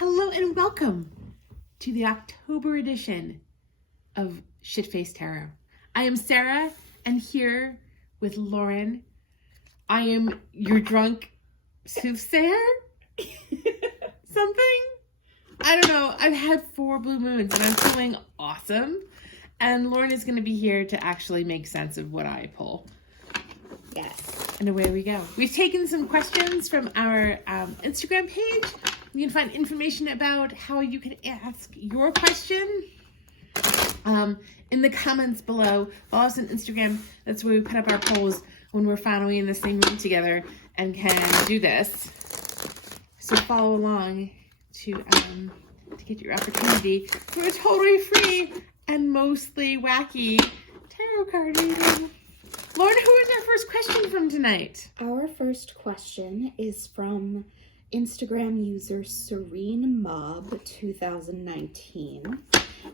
Hello and welcome to the October edition of Shitfaced Tarot. I am Sarah and here with Lauren. I am your drunk soothsayer? Something? I don't know. I've had 4 blue moons and I'm feeling awesome. And Lauren is going to be here to actually make sense of what I pull. Yes. And away we go. We've taken some questions from our Instagram page. You can find information about how you can ask your question in the comments below. Follow us on Instagram. That's where we put up our polls when we're finally in the same room together and can do this. So follow along to get your opportunity for a totally free and mostly wacky tarot card reading. Lauren, who is our first question from tonight? Our first question is from Instagram user Serene Mob 2019,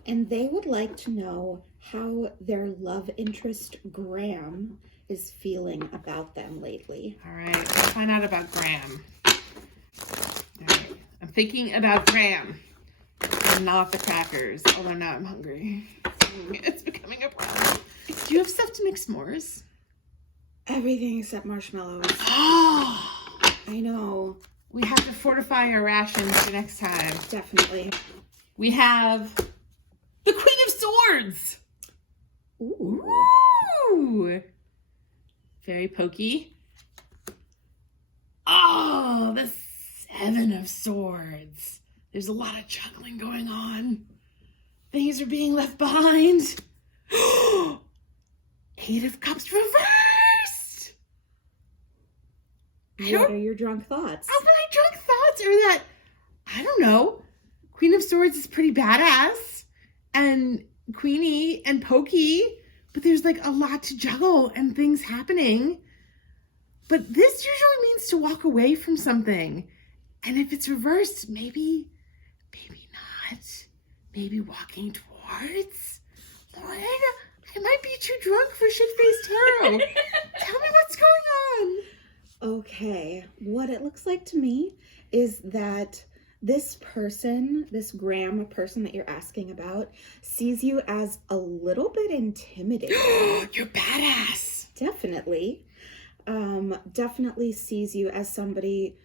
and they would like to know how their love interest Graham is feeling about them lately. All right, let's find out about Graham. All right, I'm thinking about Graham and not the crackers, although now I'm hungry. It's becoming a problem. Do you have stuff to make s'mores? Everything except marshmallows. Oh, I know. We have to fortify our rations for next time. Definitely. We have the Queen of Swords. Ooh. Very pokey. Oh, the 7 of Swords. There's a lot of juggling going on. Things are being left behind. 8 of Cups reversed. What are your drunk thoughts? My drunk thoughts are that, I don't know, Queen of Swords is pretty badass and queenie and pokey, but there's like a lot to juggle and things happening. But this usually means to walk away from something. And if it's reversed, maybe not. Maybe walking towards. Lauren, I might be too drunk for Shitfaced Tarot. Tell me what's going on. Okay, what it looks like to me is that this person, this Graham person that you're asking about, sees you as a little bit intimidating. You're badass. Definitely. Definitely sees you as somebody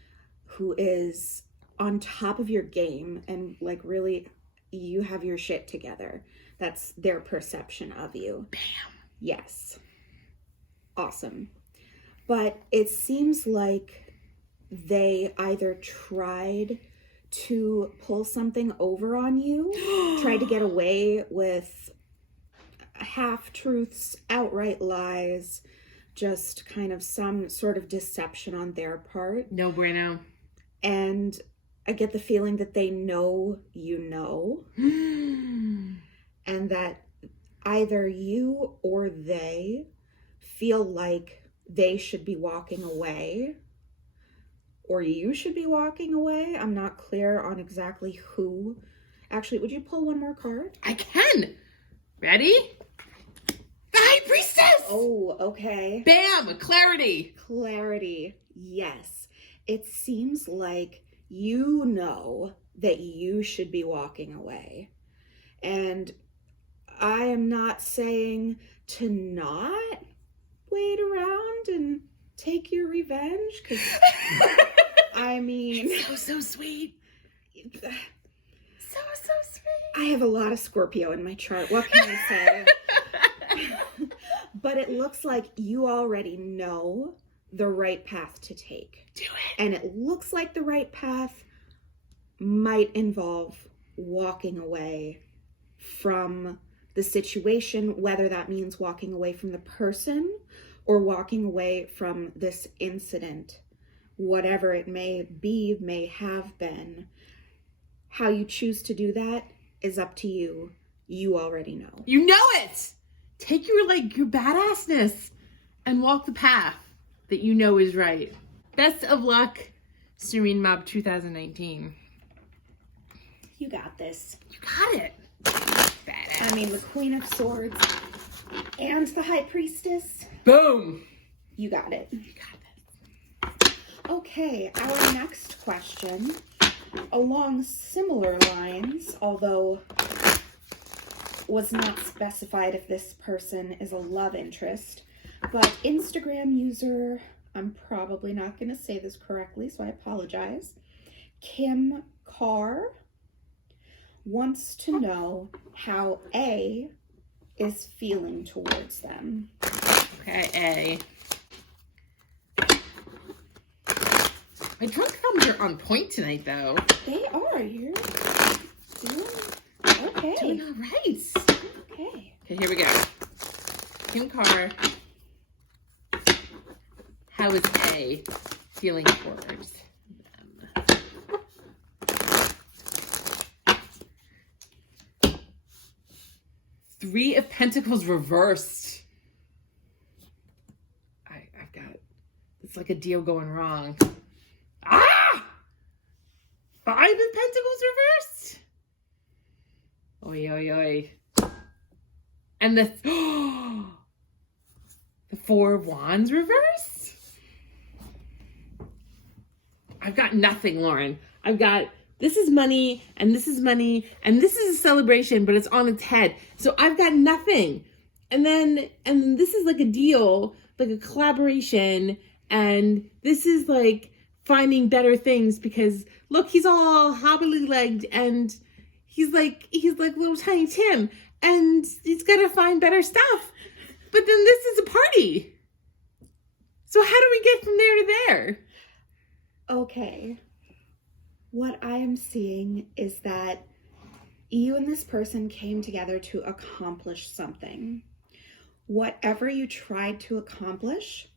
who is on top of your game and like really you have your shit together. That's their perception of you. Bam. Yes. Awesome. But it seems like they either tried to pull something over on you, tried to get away with half-truths, outright lies, just kind of some sort of deception on their part. No bueno. And I get the feeling that they know you know, and that either you or they feel like they should be walking away, or you should be walking away. I'm not clear on exactly who. Actually, would you pull one more card? I can. Ready? The High Priestess. Oh, okay. Bam! Clarity. Clarity. Yes. It seems like you know that you should be walking away. And I am not saying to not wait around and take your revenge, because I mean, So sweet. So sweet. I have a lot of Scorpio in my chart. What can I say? But it looks like you already know the right path to take. Do it. And it looks like the right path might involve walking away from the situation, whether that means walking away from the person or walking away from this incident, whatever it may be, may have been. How you choose to do that is up to you. You already know. You know it. Take your badassness and walk the path that you know is right. Best of luck, Serene Mob 2019. You got this. You got it. Badass. I mean, the Queen of Swords and the High Priestess. Boom. You got it. You got this. Okay, our next question along similar lines, although was not specified if this person is a love interest, but Instagram user, I'm probably not going to say this correctly, so I apologize, Kim Carr wants to know how A is feeling towards them. Okay, A. My drunk thumbs are on point tonight, though. They are. You're doing okay. Doing all right. Okay. Okay, here we go. Kim Carr. How is A feeling towards them? 3 of Pentacles reversed. I've got, it's like a deal going wrong. Ah! 5 of Pentacles reversed. Oi, oi, oi. And the 4 of Wands reversed. I've got nothing, Lauren. I've got, this is money, and this is money, and this is a celebration, but it's on its head. So I've got nothing. And then this is like a deal, like a collaboration, and this is like finding better things because look, he's all hobbly legged and he's like little tiny Tim, and he's gotta find better stuff. But then this is a party. So how do we get from there to there? Okay. What I am seeing is that you and this person came together to accomplish something. Whatever you tried to accomplish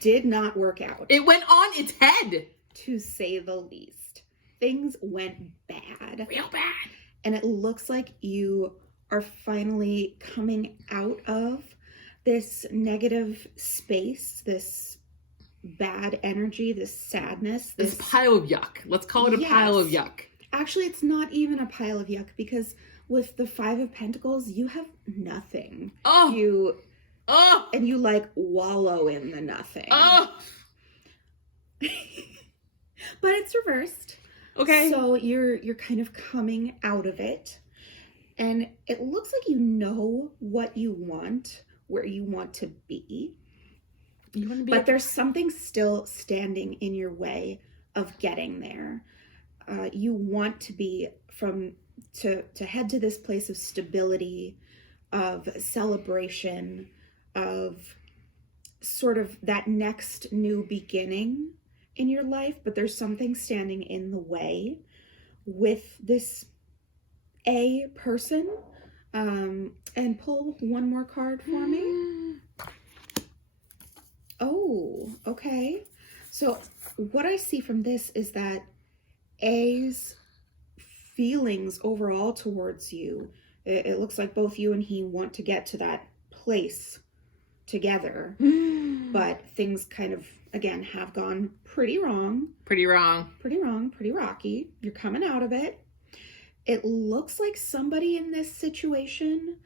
did not work out. It went on its head. To say the least. Things went bad. Real bad. And it looks like you are finally coming out of this negative space, this bad energy, this sadness. This pile of yuck. Let's call it a pile of yuck. Actually, it's not even a pile of yuck because with the 5 of Pentacles, you have nothing. Oh. And you like wallow in the nothing. Oh. But it's reversed. Okay. So you're kind of coming out of it. And it looks like you know what you want, where you want to be. You want to be, but there's something still standing in your way of getting there. You want to be to head to this place of stability, of celebration, of sort of that next new beginning in your life, but there's something standing in the way with this A person. And pull one more card for me. Oh, okay. So what I see from this is that A's feelings overall towards you, it looks like both you and he want to get to that place together, but things kind of, again, have gone pretty wrong. Pretty rocky. You're coming out of it. It looks like somebody in this situation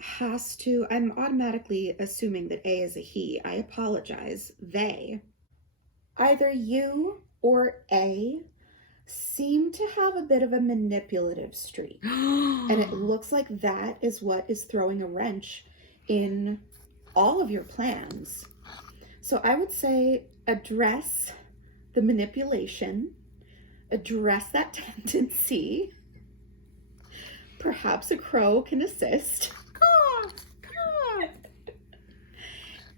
has to, I'm automatically assuming that A is a he. I apologize. They. Either you or A seem to have a bit of a manipulative streak. And it looks like that is what is throwing a wrench in all of your plans. So I would say address the manipulation, address that tendency. Perhaps a crow can assist.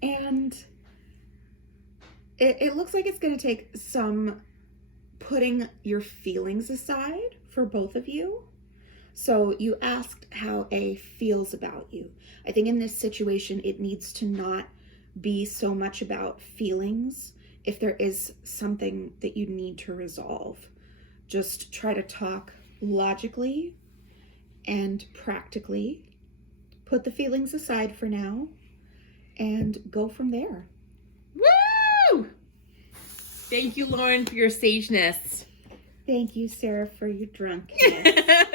And it looks like it's going to take some putting your feelings aside for both of you. So you asked how A feels about you. I think in this situation, it needs to not be so much about feelings. If there is something that you need to resolve, just try to talk logically and practically. Put the feelings aside for now and go from there. Woo! Thank you, Lauren, for your sageness. Thank you, Sarah, for your drunkenness.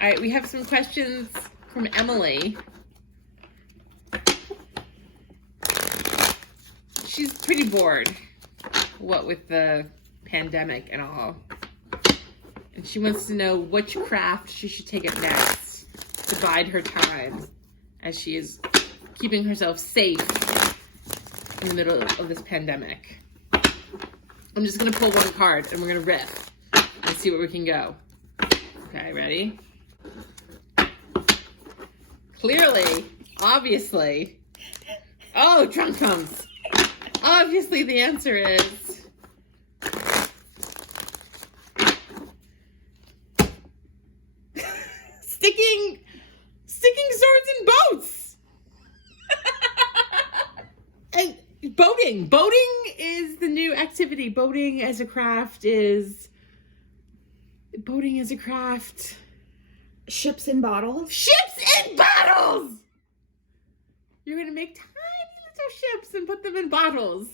All right, we have some questions from Emily. she's pretty bored, what with the pandemic and all. And she wants to know which craft she should take up next to bide her time as she is keeping herself safe in the middle of this pandemic. I'm just going to pull one card and we're going to riff and see where we can go. Okay, ready? Clearly, obviously. Oh, drunk comes. Obviously, the answer is sticking swords in boats. And boating. Boating is the new activity. Boating as a craft. Ships in bottles. Ships in bottles! You're going to make tiny little ships and put them in bottles.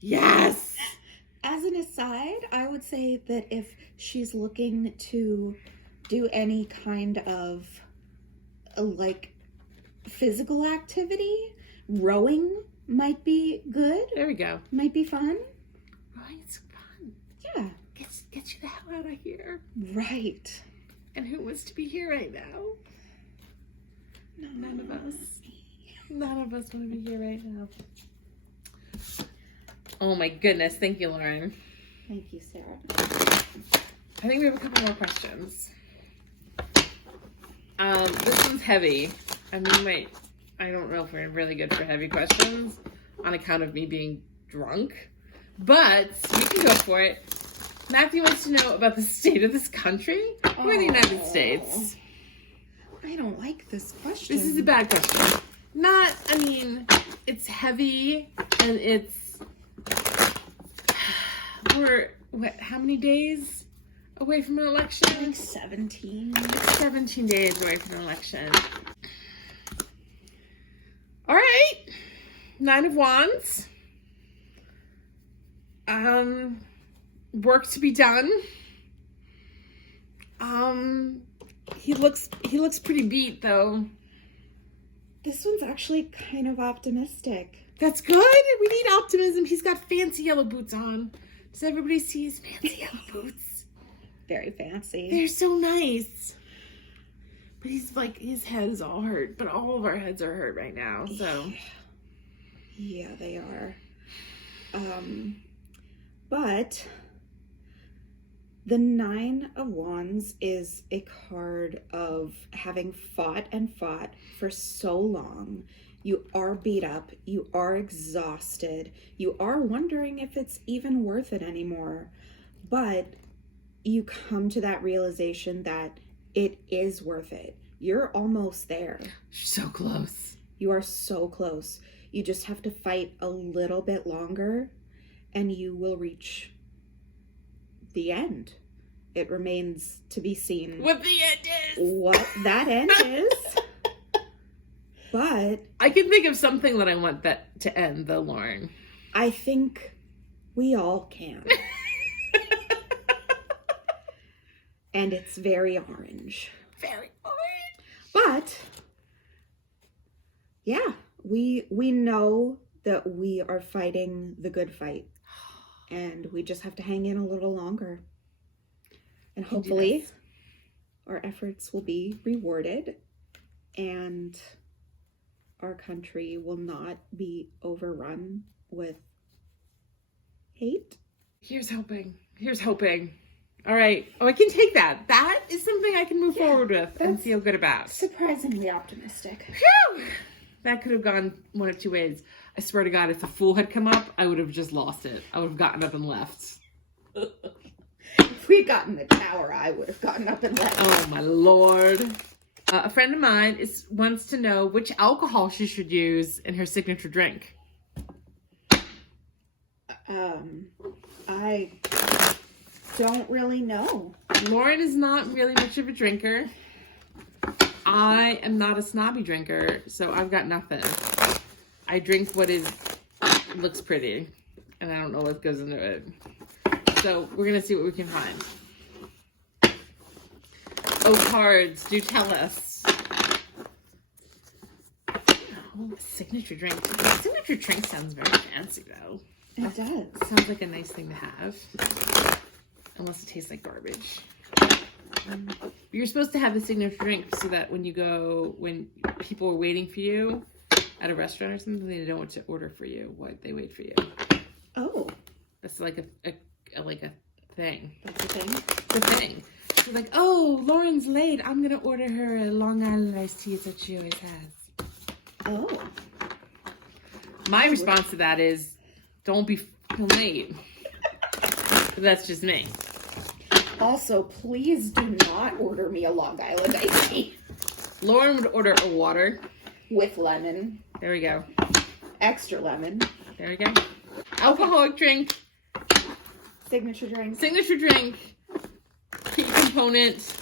Yes! As an aside, I would say that if she's looking to do any kind of like physical activity, rowing might be good. There we go. Might be fun. Rowing's fun. Yeah. Get you the hell out of here. Right. And who wants to be here right now? None of us. None of us want to be here right now. Oh my goodness. Thank you, Lauren. Thank you, Sarah. I think we have a couple more questions. This one's heavy. I don't know if we're really good for heavy questions on account of me being drunk, but we can go for it. Matthew wants to know about the state of this country or the United States. I don't like this question. This is a bad question. It's heavy and we're, how many days away from an election? I think 17. 17 days away from an election. All right. 9 of Wands. Work to be done. He looks pretty beat though. This one's actually kind of optimistic. That's good. We need optimism. He's got fancy yellow boots on. Does everybody see his fancy yellow boots? Very fancy. They're so nice. But he's like, his head is all hurt. But all of our heads are hurt right now, so. Yeah, they are. But the 9 of Wands is a card of having fought and fought for so long. You are beat up. You are exhausted. You are wondering if it's even worth it anymore. But you come to that realization that it is worth it. You're almost there. So close. You are so close. You just have to fight a little bit longer and you will reach the end. It remains to be seen what the end is. What that end is. But I can think of something that I want that to end though, Lauren. I think we all can. And it's very orange. Very orange. But yeah, we know that we are fighting the good fight. And we just have to hang in a little longer. And hopefully our efforts will be rewarded and our country will not be overrun with hate. Here's hoping. Here's hoping. All right. Oh, I can take that. That is something I can move forward with and feel good about. Surprisingly optimistic. Phew! That could have gone one of two ways. I swear to God, if the Fool had come up, I would have just lost it. I would have gotten up and left. If we'd gotten the Tower, I would have gotten up and left. Oh, my Lord. A friend of mine wants to know which alcohol she should use in her signature drink. I don't really know. Lauren is not really much of a drinker. I am not a snobby drinker, so I've got nothing. I drink what looks pretty, and I don't know what goes into it. So we're going to see what we can find. Oh, cards, do tell us. Oh, signature drink. Signature drink sounds very fancy, though. It does. Sounds like a nice thing to have. Unless it tastes like garbage. You're supposed to have the signature drink so that when people are waiting for you at a restaurant or something, they know what to order for you, what they wait for you. Oh. That's like a thing. That's a thing? It's a thing. So like, oh, Lauren's late. I'm going to order her a Long Island iced tea that she always has. Oh. My response to that is, don't be late. But that's just me. Also, please do not order me a Long Island iced tea. Lauren would order a water. With lemon. There we go. Extra lemon. There we go. Alcoholic drink. Signature drink. Signature drink. Key component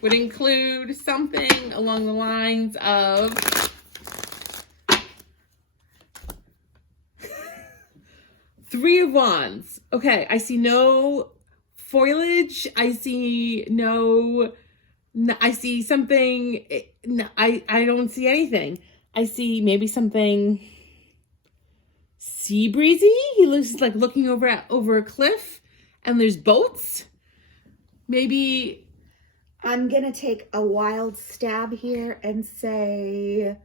would include something along the lines of Three of Wands. Okay, I see no foliage. I see I see something. No, I don't see anything. I see maybe something sea breezy. He looks like looking over a cliff, and there's boats. Maybe I'm gonna take a wild stab here and say,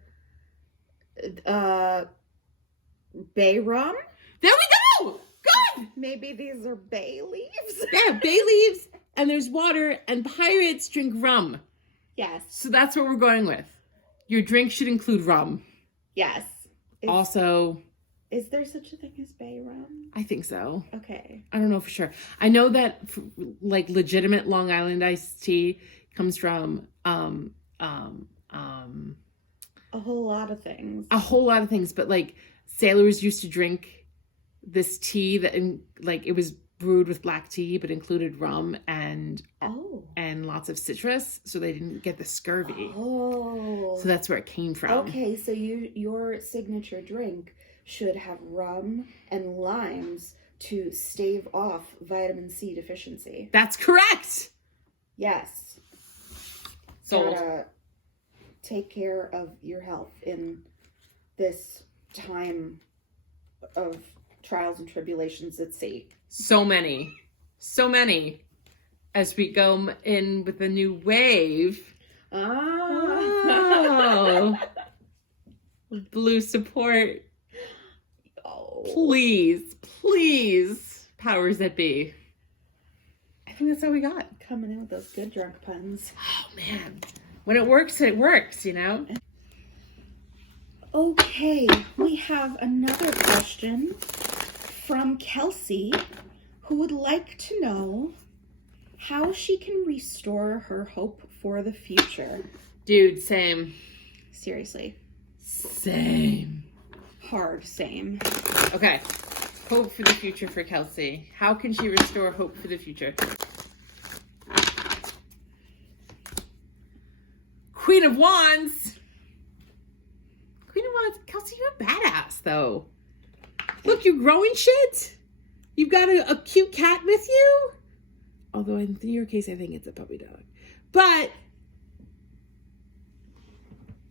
bay rum. There we go. Good. Maybe these are bay leaves. Yeah, bay leaves, and there's water, and pirates drink rum. Yes. So that's what we're going with. Your drink should include rum. Yes. Is there such a thing as bay rum? I think so. Okay. I don't know for sure. I know that like legitimate Long Island iced tea comes from a whole lot of things. A whole lot of things, but like sailors used to drink this tea that it was brewed with black tea but included rum and lots of citrus, so they didn't get the scurvy. Oh. So that's where it came from. Okay, so your signature drink should have rum and limes to stave off vitamin C deficiency. That's correct. Yes. Sold. Gotta take care of your health in this time of trials and tribulations at sea. So many as we go in with the new wave. Oh. Blue support. Oh. Please, powers that be. I think that's all we got. Coming in with those good drunk puns. Oh, man. When it works, you know? Okay, we have another question from Kelsey, who would like to know how she can restore her hope for the future. Dude, same. Seriously. Same. Hard same. Okay. Hope for the future for Kelsey. How can she restore hope for the future? Queen of Wands. Queen of Wands. Kelsey, you're a badass, though. Look, you're growing shit. You've got a cute cat with you. Although in your case, I think it's a puppy dog. But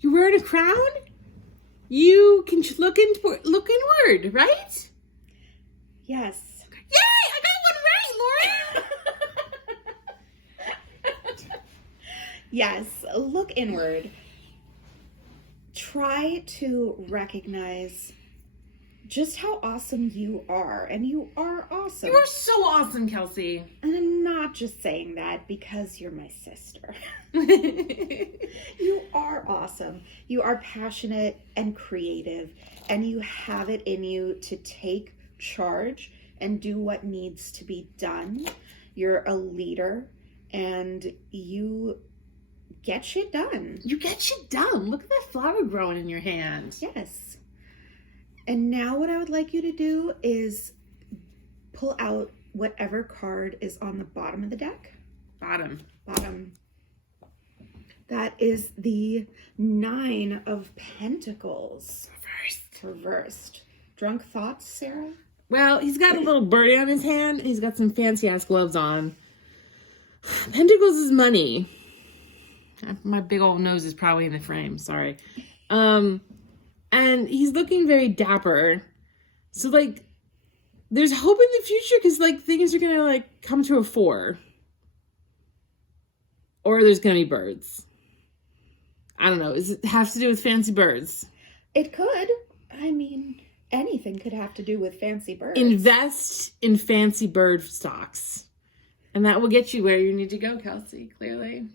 you're wearing a crown? You can look inward, right? Yes. Yay! I got one right, Lauren! Yes, look inward. Try to recognize just how awesome you are. And you are awesome. You are so awesome, Kelsey. And I'm not just saying that because you're my sister. You are awesome. You are passionate and creative. And you have it in you to take charge and do what needs to be done. You're a leader and you get shit done. You get shit done. Look at that flower growing in your hand. Yes. And now what I would like you to do is pull out whatever card is on the bottom of the deck. Bottom. That is the 9 of Pentacles. Reversed. Drunk thoughts, Sarah? Well, he's got a little birdie on his hand. He's got some fancy-ass gloves on. Pentacles is money. My big old nose is probably in the frame. Sorry. And he's looking very dapper. So, like, there's hope in the future because, like, things are going to, like, come to a fore. Or there's going to be birds. I don't know. Does it have to do with fancy birds? It could. I mean, anything could have to do with fancy birds. Invest in fancy bird stocks. And that will get you where you need to go, Kelsey, clearly.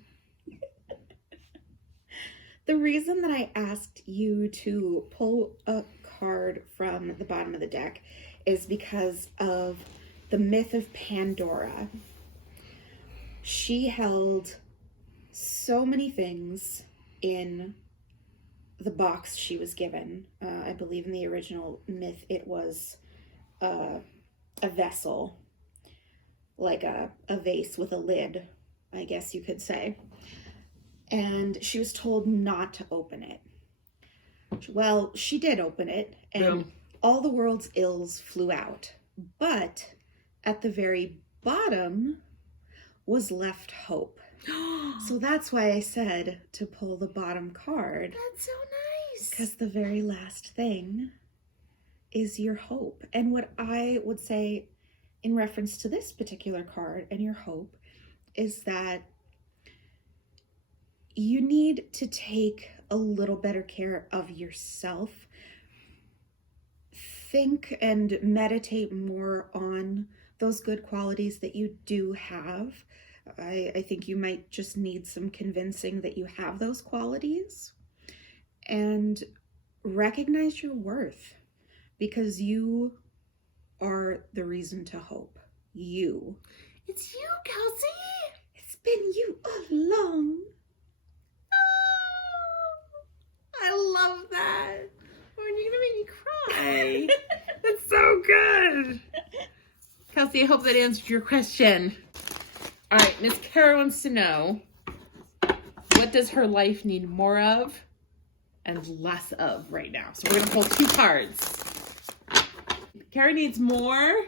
The reason that I asked you to pull a card from the bottom of the deck is because of the myth of Pandora. She held so many things in the box she was given. I believe in the original myth it was a vessel, like a vase with a lid, I guess you could say. And she was told not to open it. Well, she did open it, and all the world's ills flew out. But at the very bottom was left hope. So that's why I said to pull the bottom card. That's so nice. Because the very last thing is your hope. And what I would say in reference to this particular card and your hope is that you need to take a little better care of yourself. Think and meditate more on those good qualities that you do have. I think you might just need some convincing that you have those qualities. And recognize your worth, because you are the reason to hope. You. It's you, Kelsey. It's been you all along. I love that. Oh, you're gonna make me cry. That's so good. Kelsey, I hope that answered your question. All right, Miss Kara wants to know, what does her life need more of and less of right now? So we're gonna pull two cards. Kara needs more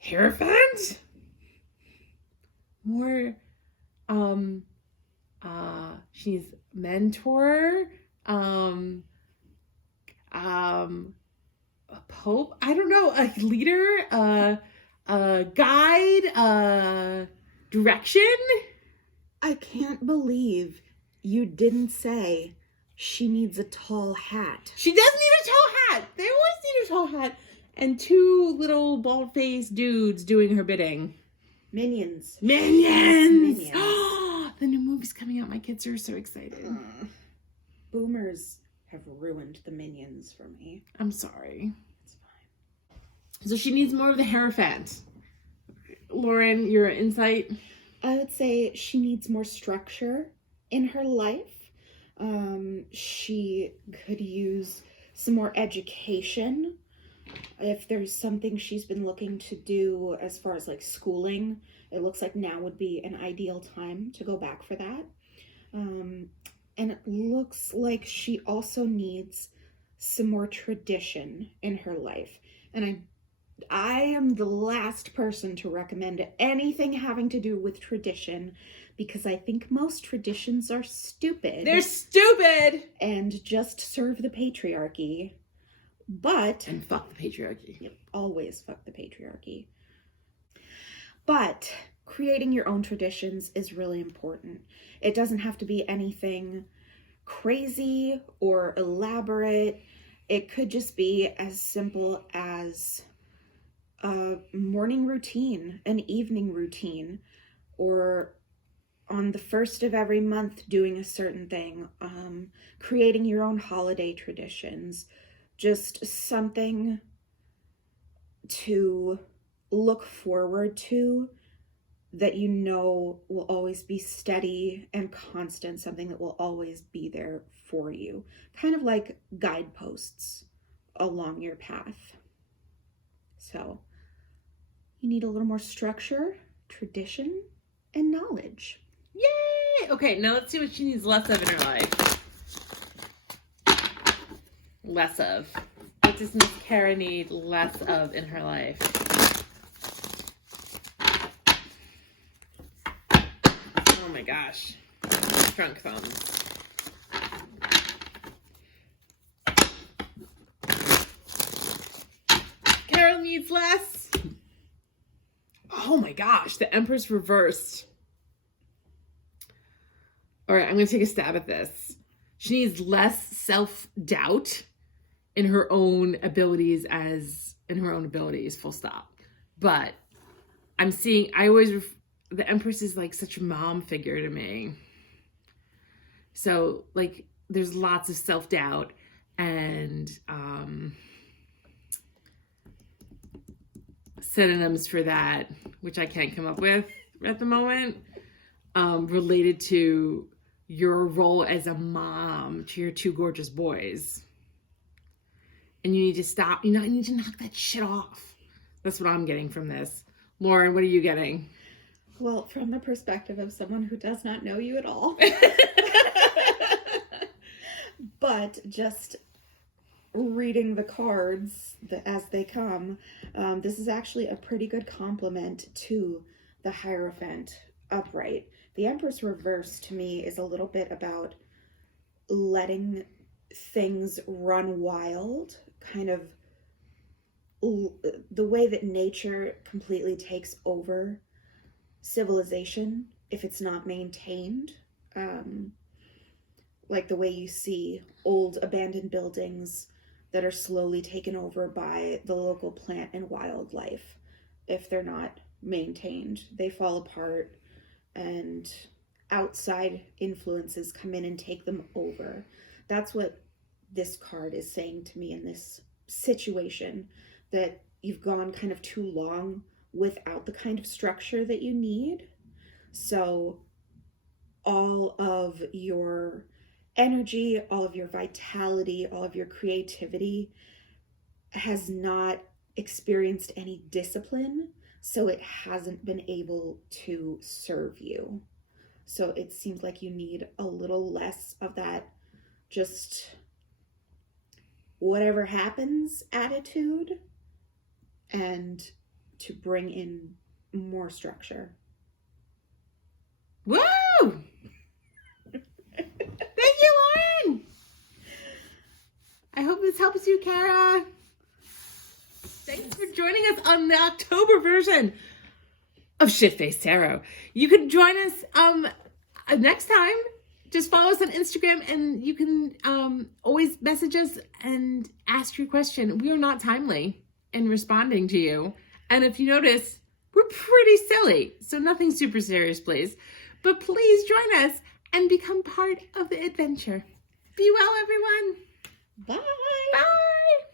Hierophant? More she needs mentor, a pope, I don't know, a leader, a guide, direction. I can't believe you didn't say she needs a tall hat. She does need a tall hat. They always need a tall hat. And two little bald-faced dudes doing her bidding. Minions. Minions! The new movie's coming out. My kids are so excited. Boomers have ruined the Minions for me. I'm sorry. It's fine. So she needs more of the Hierophant. Lauren, your insight? I would say she needs more structure in her life. She could use some more education. If there's something she's been looking to do as far as like schooling, it looks like now would be an ideal time to go back for that. And it looks like she also needs some more tradition in her life. And I am the last person to recommend anything having to do with tradition, because I think most traditions are stupid. They're stupid! And just serve the patriarchy. And fuck the patriarchy. Yep, always fuck the patriarchy. But creating your own traditions is really important. It doesn't have to be anything crazy or elaborate. It could just be as simple as a morning routine, an evening routine, or on the first of every month doing a certain thing, creating your own holiday traditions, just something to look forward to that you know will always be steady and constant, something that will always be there for you. Kind of like guideposts along your path. So you need a little more structure, tradition, and knowledge. Yay! Okay, now let's see what she needs less of in her life. Less of. What does Miss Kara need less of in her life? Oh my gosh. Drunk thumbs. needs less. Oh my gosh, the Empress reversed. All right, I'm going to take a stab at this. She needs less self-doubt in her own abilities full stop. But I'm seeing, the Empress is like such a mom figure to me. So like there's lots of self-doubt and synonyms for that, which I can't come up with at the moment, related to your role as a mom to your two gorgeous boys. And you need to stop, you need to knock that shit off. That's what I'm getting from this. Lauren, what are you getting? Well, from the perspective of someone who does not know you at all, but just reading the cards as they come, this is actually a pretty good compliment to the Hierophant upright. The Empress reverse to me is a little bit about letting things run wild, kind of the way that nature completely takes over civilization if it's not maintained. Like the way you see old abandoned buildings that are slowly taken over by the local plant and wildlife. If they're not maintained, they fall apart and outside influences come in and take them over. That's what this card is saying to me in this situation, that you've gone kind of too long without the kind of structure that you need. So all of your energy, all of your vitality, all of your creativity has not experienced any discipline, so it hasn't been able to serve you. So it seems like you need a little less of that just whatever happens attitude, and to bring in more structure. Woo! Thank you, Lauren! I hope this helps you, Kara. Thanks for joining us on the October version of Shitfaced Tarot. You can join us next time. Just follow us on Instagram, and you can always message us and ask your question. We are not timely in responding to you. And if you notice, we're pretty silly. So nothing super serious, please. But please join us and become part of the adventure. Be well, everyone. Bye. Bye.